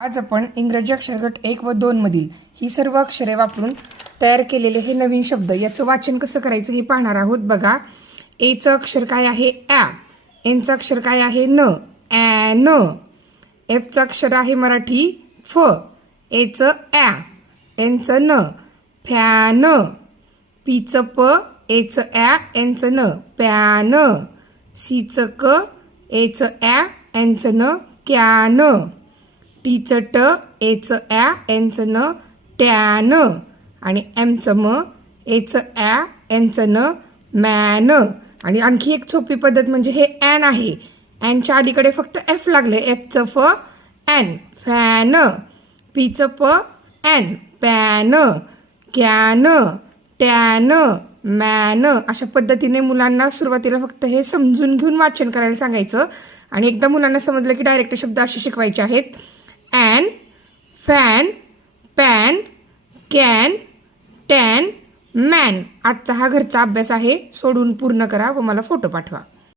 आज आपण इंग्रजी अक्षरगट एक व दोन मधील ही सर्व अक्षरे वापरून तयार केलेले हे नवीन शब्द याचं वाचन कसं करायचं हे पाहणार आहोत. बघा एचं अक्षर काय आहे? ॲ एनचं अक्षर काय आहे? न. ॲ न एफचं अक्षर आहे मराठी फ एचं ॲ एनचं न फॅन पीचं प एचं ॲ एनचं न पॅन सीचं क एचं ॲ एनचं न कॅन टीचं ट एचं ॲ एनचं न टॅन आणि एमचं म एचं ॲ एनचं न मॅन. आणि आणखी एक सोपी पद्धत म्हणजे हे ॲन आहे. ॲनच्या अलीकडे फक्त एफ लागले एफचं फ ॲन फॅन. पीचं प an pan. Can tan man. अशा पद्धतीने मुलांना सुरुवातीला फक्त हे समजून घेऊन वाचन करायला सांगायचं. आणि एकदा मुलांना समजलं की डायरेक्ट शब्द असे शिकवायचे आहेत. Fan pan can tan man. आजचा हा घरचा अभ्यास आहे. सोडून पूर्ण करा व मला फोटो पाठवा.